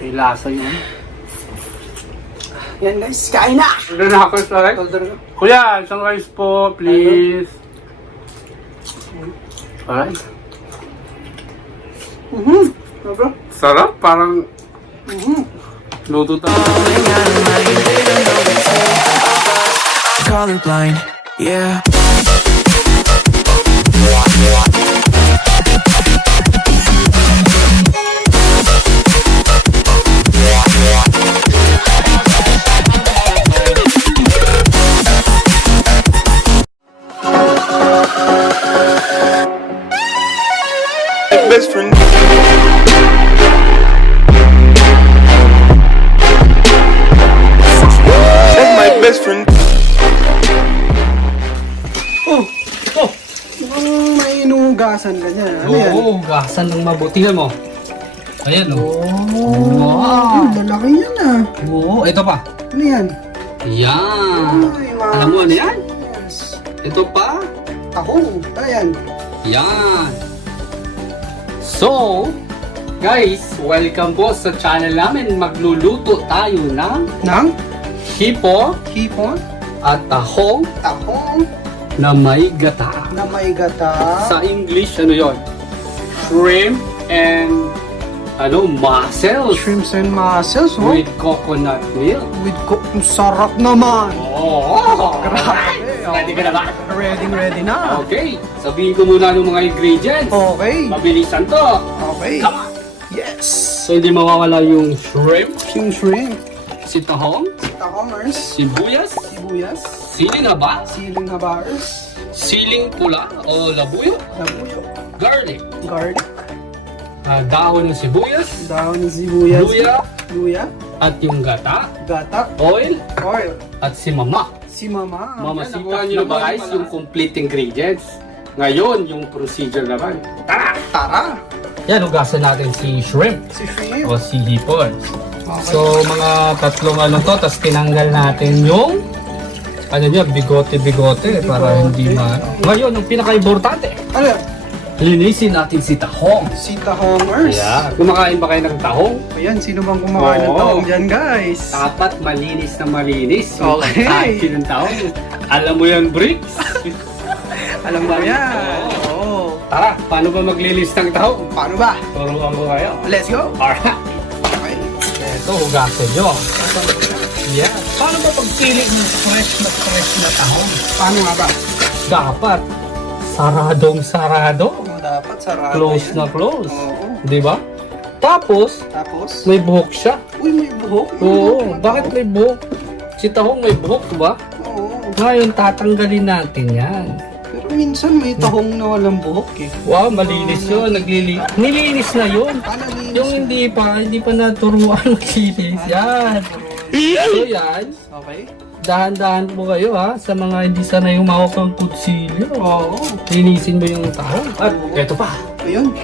May lasa yun. Yan guys, kain na! Order na ako sa rice. Kuya, isang rice po, please. Alright. Bro? Sarap, parang luto tayo. Colorblind, yeah. Best friend. That's my best friend. Mukhang may inugasan ka dyan. Ano yan? Oo, gasan ng mabuti mo. Ayan o. Wow! Lalaki yan ah. Oo, ito pa. Ano yan? Yan. Ay, wow. Alam mo ano yan? Yes. Ito pa. Tahong. Ano yan? Yan. So, guys, welcome po sa channel namin. Magluluto tayo ng Nang? hipon Hipon? at tahong Tahong? na may gata. Na may gata? Sa English, ano yon? Shrimp and mussels Shrimps and mussels, oh? with coconut milk. Ang sarap naman! Oh! Grabe! Ready ka na ba? Ready na! Okay, sabihin ko muna ng mga ingredients. Okay! Mabilisan to. Okay! Come on! Yes! So, hindi mawawala yung shrimp, Yung shrimp, si tahong, tahongers, sibuyas, sibuyas, siling haba, siling habars, siling pula o labuyo, labuyo, garlic, garlic, dahon ng sibuyas, dahon ng sibuyas, luya, at yung gata, gata, oil, oil, at si mama. si mama. Mamasipan nyo na ba guys yung complete ingredients? Ngayon, yung procedure naman. Tara! Tara! Yan, hugasan natin si shrimp Si shrimp. o si hipon. Okay. So, mga tatlong to, tapos tinanggal natin yung bigote-bigote para hindi Ngayon, ang pinaka-importante, Ano? linisin natin si tahong. Si tahongers. Yeah. Kumakain ba kayo ng tahong? Ayan, sino bang kumakain ng Oo. tahong dyan, guys? Dapat malinis na malinis. Yung Okay. pagkain ng tahong. Alam mo yan, Bricks? Alam mo yan. Oo. Tara, paano ba maglinis ng tahong? Paano ba? Turuan ko kayo. Let's go! Alright. Okay. Ito, hugasan nyo. Yeah. Paano ba pagpili ng fresh na tahong? Paano nga ba? Dapat saradong sarado. Dapat sarado Close yan. na close. Oo. Di ba? Tapos, Tapos? may buhok siya. Uy, may buhok. Oo, bakit may buhok? Si tahong may buhok, ba? Oo. Ngayon, tatanggalin natin yan. Pero minsan may tahong na walang buhok eh. Wow, malinis yun. Nilinis na yun. Linis. Yung hindi pa naturuan maglinis. Yan. So yan, Okay. dahan-dahan po kayo ha, sa mga hindi sanay humawak ng kutsilyo. Oo. Linisin mo yung tahong. At eto pa. Ayun.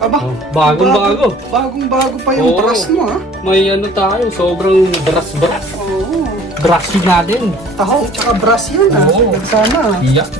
Aba. Oh, bagong-bago. Bagong-bago pa yung Oo. brush mo ha. May tayo, sobrang brass-brass. Oo. Brushy natin. Tahong tsaka brush yan ha. Oo. Nagsama. Yan.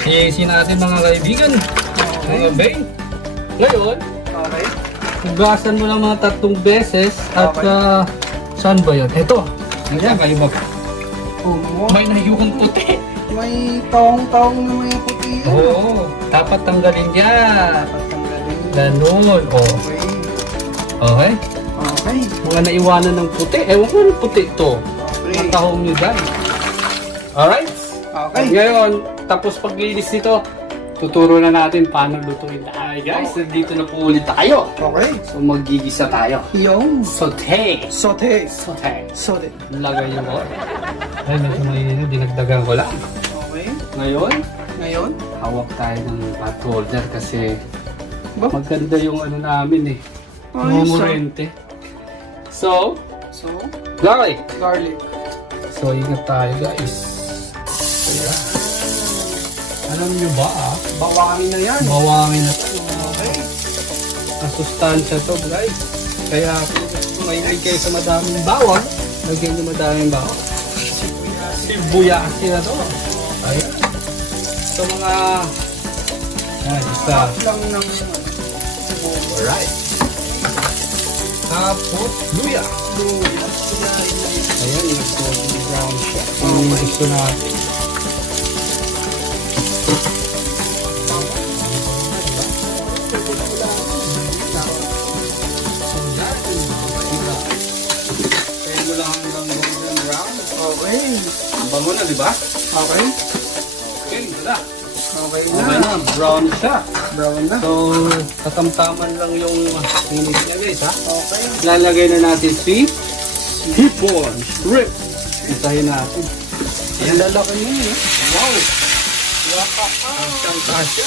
Siyesi natin mga kaibigan. Mga bay. Ngayon, Okay. hugasan mo ng mga 3 beses at Okay. saan ba yan? Ito. Ayan, kayo ba? Oo. May nahiyukong puti. May tahong-tahong na may puti yan. Oo. Dapat tanggalin yan. Dapat tanggalin. Ganun. O. Okay. Okay. Okay. Mga naiwanan ng puti. Ewan ko ng puti ito. Okay. Ang tahong nyo dyan. Alright. Okay. Ngayon, tapos paglinis nito, tuturo na natin paano lutuin tayo. Guys, nandito na po ulit tayo. Okay. So, maggigisa tayo. Yung Saute. saute. Saute. Saute. Lagay yung oil. Ay, medyo mainit. Dinagdagan ko lang. Okay. Ngayon, Ngayon. hawak tayo ng pot holder kasi Ba? maganda yung namin eh. Ayos, Mumurente. So, So, garlic. garlic. So, ingat tayo guys. Kaya, alam nyo ba Bawangin na yan. mawangin na to. Okay. Masustansya to guys. Kaya kung mahilig kayo sa madaming bawang, lagyan nyo madaming bawang. Sibuyas na to. Ayan. So mga isa. Lang ng Alright. Tapos, luya. Ayan, nag-golden brown siya. Ang gusto natin. Kaya mo lang hanggang golden brown. Okay. Ang bango na, di ba? Okay. Okay, wala. Okay Okay na. na, brown siya. Brown na. So, katamtaman lang yung init niya guys ha. Okay. Lalagay na natin si hipon, shrimp. Isahin natin. Ang lalaki mo eh. Wow! Ang kasya.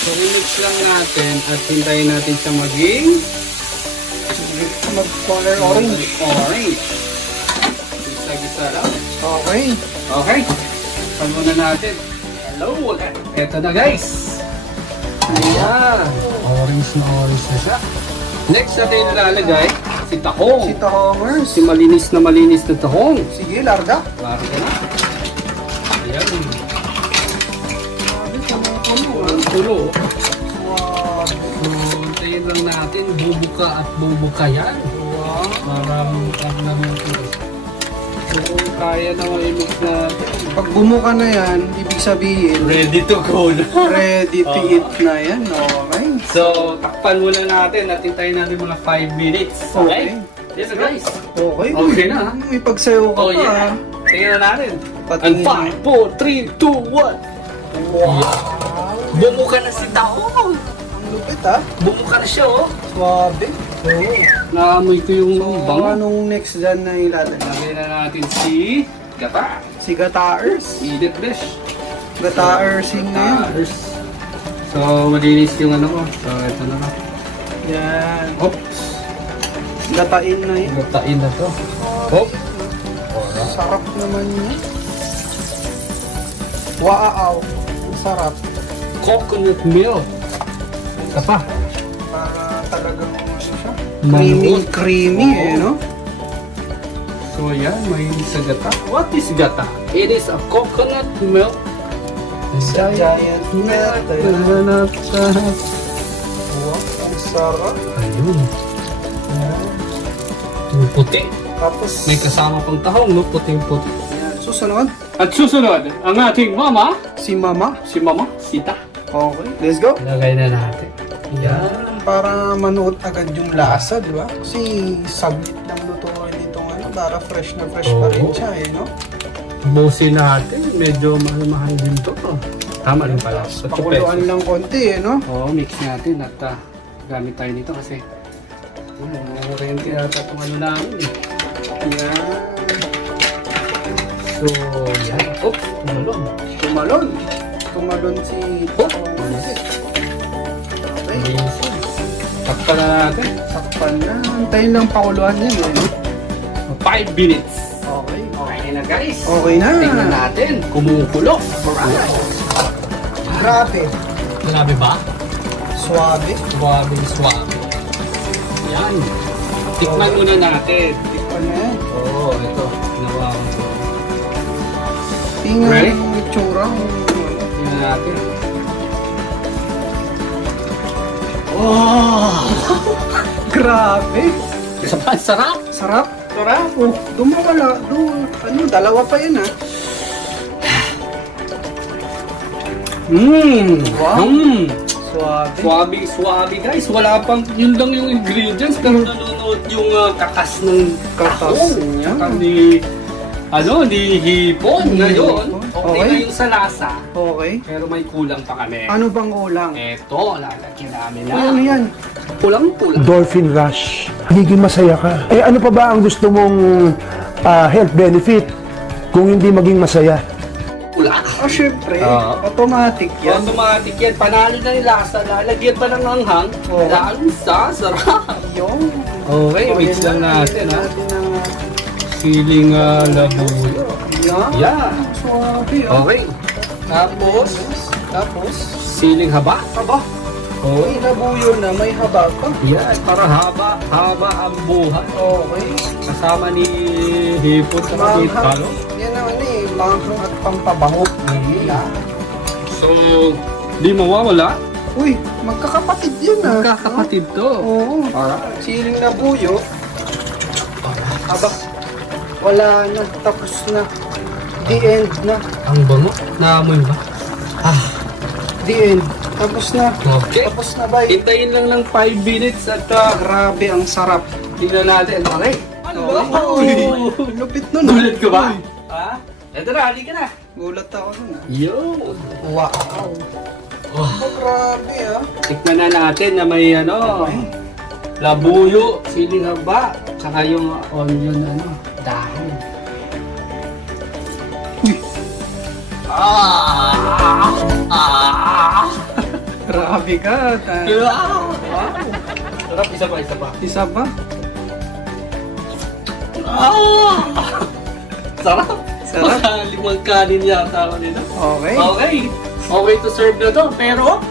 So, remix lang natin at hintayin natin siya maging Mag-color orange. orange. Gisa-gisa lang. Okay. Okay. Pan muna natin. Hello! Eto na guys. Ayan. Orange na siya. Next natin ilalagay si tahong. Si Tahongers. Si malinis na tahong. Sige, larga. Klaro ka na. Ayan. Sabi ko mga puno. Ang tulo. Wow. So, tayo lang natin. Bubuka at bubuka yan. Wow. Para ang namuto. So, kung kaya na i-mix natin. Pag bumuka na yan, ibig sabihin, Ready to go na. ready to eat na yan. Okay. So, takpan muna natin at hintayin natin mga 5 minutes. Okay? Yes, guys. Okay. Okay na, ha? May pagsayo ka Oh, pa. yeah. Tingnan na natin. Patingin. And 5, 4, 3, 2, 1. Wow. Bumuka na si Tahong. Ang lupit ha. Bumuka na siya, oh. Swabe. Naamoy ko yung So, bango. anong next dyan na ilalagay? Lagay na natin si gata. Si gataers. Edit besh. Gataersing na yan. Gataers. So, malinis yung ano ko. So, ito na lang. Yan. Oops. Gatain na yan. Gatain na to. Hop. Sarap naman yan. Wow. Ang sarap. Coconut milk. Ito pa. Para talagang ano siya. Mangot. Creamy eh, no? So, yan. May sa gata. What is gata? It is a coconut milk. Giant milk. Coconut. Wow. Ang sarap. Ayun. Yung puti. Tapos, May kasama pang tahong, no? Puting-puti. yan. Susunod, At susunod, ang ating mama, si Mama. si Mama Sita. Okay, let's go. Lagay na natin. Yan. Para manood agad yung lasa, di ba? Kasi saglit lang lutuin itong ano, para fresh na fresh pa rin Oo. siya eh, no? Busin natin. Medyo mahal-mahal din to. Tama rin pala. So, 2 Pakuluan pesos. lang konti eh, no? Oo, mix natin at gamit tayo dito kasi rente yata itong ano namin eh. Yan. So, yan. Oops, tumalong. Tumalon. Tumalon si Oh. Okay. Amazing. Takpan na natin. Sakpan na. Antayin lang pakuluan yan eh, no? 5 minutes. Okay. Okay na guys. Okay na. Tingnan natin. Kumukulo. Alright. Grabe. Grabe ba? Suwabe. Suwabe. Yan. Tikman muna natin. Tikpan na yan. Oo, ito. Ginawa ko. Tingnan Ready? yung itsura. Tingnan natin. Wow! Grabe. Sarap! Sarap. Sarap. Oh, dumawala. Ano, dalawa pa yan ah. Wow. Suwabe guys. Wala pang, yun lang yung ingredients. Pero nanonood yung kakas ng Kakas tahong. niya. Saka ni hipon ngayon. Okay Okay. na yung sa lasa. Okay. Pero may kulang pa kami. Ano bang kulang? Eto, lalagyan namin na. Ano yan? Kulang. Endorphin rush. Magiging masaya ka. Eh ano pa ba ang gusto mong health benefit kung hindi maging masaya? Pula. Ah, syempre. Oo. Automatic yan. Automatic yan. Panalo na yung lasa. Lalagyan pa ng hanghang. Oo. Lalong sarap. Yung. Okay, mix lang natin ha. Natin ang Siling labuyo. yan. Yan. Suwabe. Oh. Okay. Tapos, Tapos, siling haba. haba. Oh. May nabuyo na, may haba pa. Yan, para haba ang buhay. Okay. Kasama ni hipon sa Manghang. talo. Yan ang ano eh, manghang at pampabango. Mhm. Yan. So, di mawawala Uy, magkakapatid yan ah. Magkakapatid to. Oo. Alright. Siling na buyo. Aba, wala na. Tapos na. The end na. Ang bango. Naamoy ba? The end. Tapos na. Okay. Tapos na ba? Hintayin lang ng 5 minutes at Grabe, ang sarap. tingnan natin. Okay. Ano ba? Uy, lupit nun. Gulat ka ba? Ha? Eto na, halika na. Gulat ako nun ah. Yo. Wow. Oh. Grabe ah. Tikman na natin na may labuyo, siling haba, saka yung onion dahon. Uy. Grabe ka. Wow. Sarap, isa pa. Isa pa? Sarap. Sarap. Baka 5 kanin yata ako nito. Okay. Okay to serve na to, pero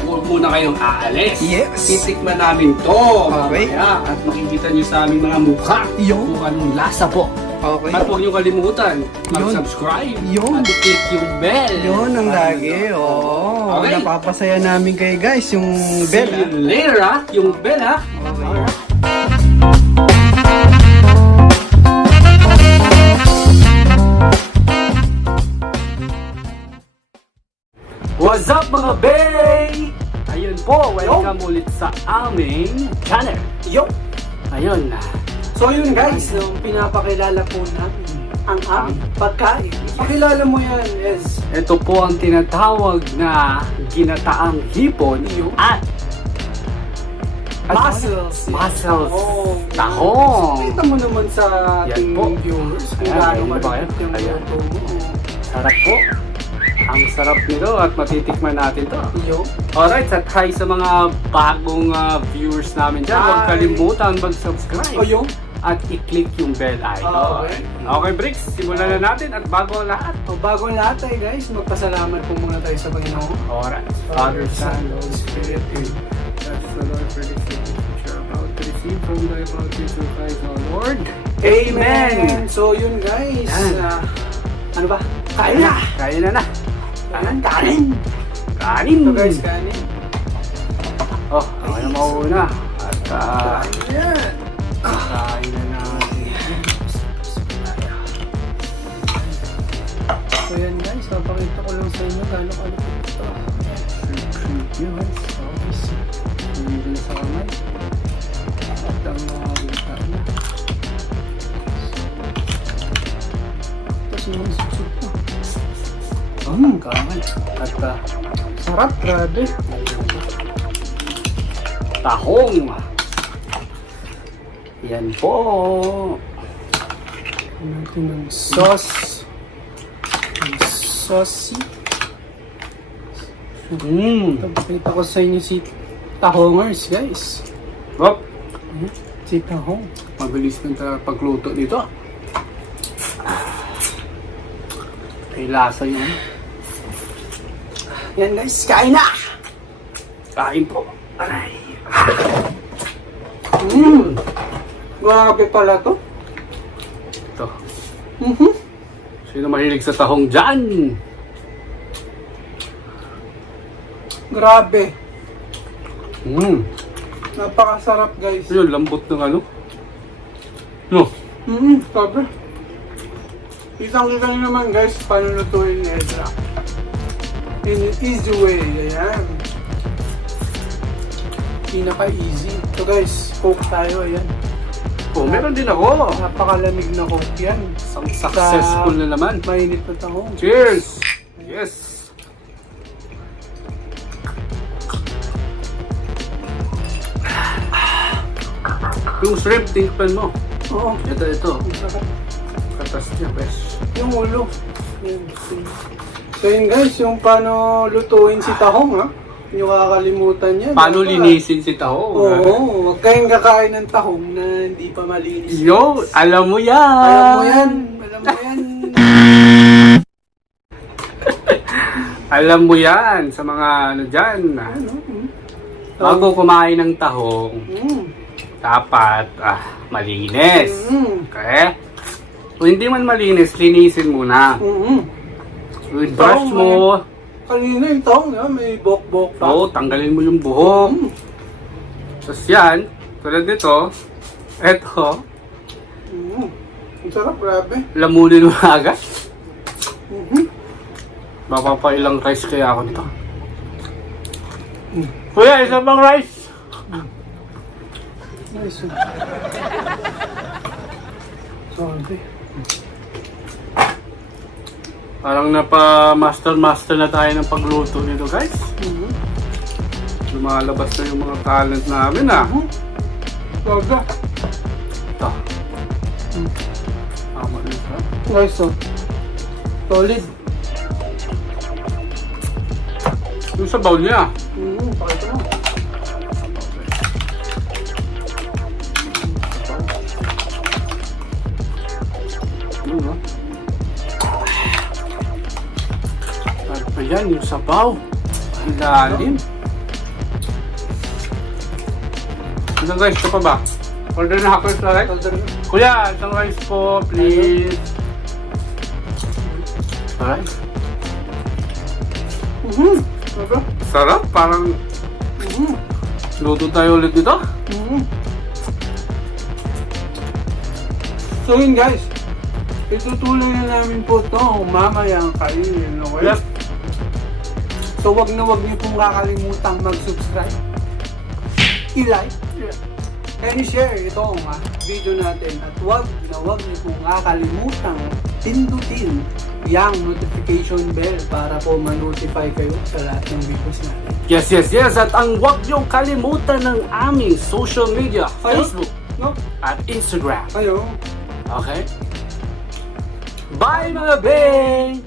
huwag muna kayong aalis. Yes. Titikman namin to. Okay. Mamaya, at makikita niyo sa aming mga mukha kung anong lasa po. Okay. At huwag niyo kalimutan mag-subscribe Yun. at i-click yung bell. Yun ang lagi. Oo. Okay. Napapasaya namin kayo guys, yung bell See you later yung bell Okay. Alright. What's up mga bay? Ayun po, welcome ulit sa aming channel. Yo! Ayun. So yun guys, pinapakilala po natin ang aming pagkain. Pakilala mo yan is Ito po ang tinatawag na ginataang hipon at mussels. mussels. Oh, Tahong. Kita mo naman sa ating Yan po. viewers kung Ayan, gaano ayun ba malupit kayo? yung Ayan. luto mo. Sarap po. Ang sarap nito at matitikman natin to. Yo! Alright, at hi sa mga bagong viewers namin dyan. Huwag Hi. kalimutan mag-subscribe. O yo! At i-click yung bell icon. Okay. Okay, Bricks, simulan na natin at bago ang lahat. O bago ang lahat tayo guys, magpasalamat po muna tayo sa Panginoon. Alright. Father, Son, Holy Spirit, that's the Lord for this which you're about to receive from thy mouth through Christ our Lord. Amen! So yun guys, Yan. ano ba? Kain na! Kain na na. Kanin! Kanin! So guys, kanin. Oh, ako na mauna. At Ayan! kain na natin. So yan guys, papakita ko lang sa inyo gano'n kalupit ito. Thank you guys. Hindi sa kamay. At ang mga wika na. Tapos yung suksok pa. Kamay. At Sarap, grabe. tahong. Yan po. Natin ng sauce. Ang saucy. Ito, pakita ko sa inyo si Tahongers guys. Hop. Si Tahong. Mabilis ng pagluto dito. May lasa yun. Yan guys, kain na! Kain po. Aray. Grabe pala to. Ito. Sino mahilig sa tahong dyan? Grabe. Napakasarap guys. Yun, lambot ng ano. No. Sabi. Isang-isang nyo naman guys, paano lutuin ni Ezra. In an easy way, ayan. Pinaka-easy. So guys, coke tayo, ayan. Oh, meron din ako. Napakalamig na coke yan. Isang successful na naman. Mainit na tahong. Cheers! Yes! Yung shrimp, tingnan mo. Oo, Ito. ang sarap. Katas niya, bes. Yung ulo. Yan. So yun guys, yung paano lutuin si tahong ha. Hindi nyo kakalimutan yan. Paano Dapat. linisin si tahong? Oo, huwag kayong kakain ng tahong na hindi pa malinis. Yo, alam mo yan! Alam mo yan. Alam mo yan. Alam mo yan sa mga ano dyan. Ano? Bago kumain ng tahong, Mm. dapat malinis. Mm. Okay? Kung hindi man malinis, linisin muna. Mm. Brush mo, Kanina yung tahong, may bok-bok pa. Oo, tanggalin mo yung buhok. Tapos yan, tulad nito, eto, Ang sarap, grabe. lamunin mo agad. Mhm. Mapapailang rice kaya ako nito. Kuya, isa pang rice. Nice. Sorry. Parang napa-master na tayo ng pagluto nito, guys. Lumalabas na yung mga talent namin, ah. Sorry. Ito. Tama rin siya. Nice, oh. Solid. Yung sa bowl niya. Pakita mo. Yun, no? Ano pa yan? Yung sabaw. Ang lalim. Isang rice ka pa ba? Order na ako sa rice. Kuya, isang rice po, please. Alright. Diba? Sarap. Parang luto tayo ulit dito. So yun guys, itutuloy na namin po ito mamayang kainin, okay? Yes. So wag na wag niyo pong kakalimutang mag-subscribe, i-like, and i-share itong video natin. At wag na wag niyo pong kakalimutang pindutin yung notification bell para po ma-notify kayo sa lahat ng videos natin. Yes. At ang huwag niyong kalimutan ng aming social media, Ayun. Facebook No? at Instagram. Ayun. Okay? Bye mga bang!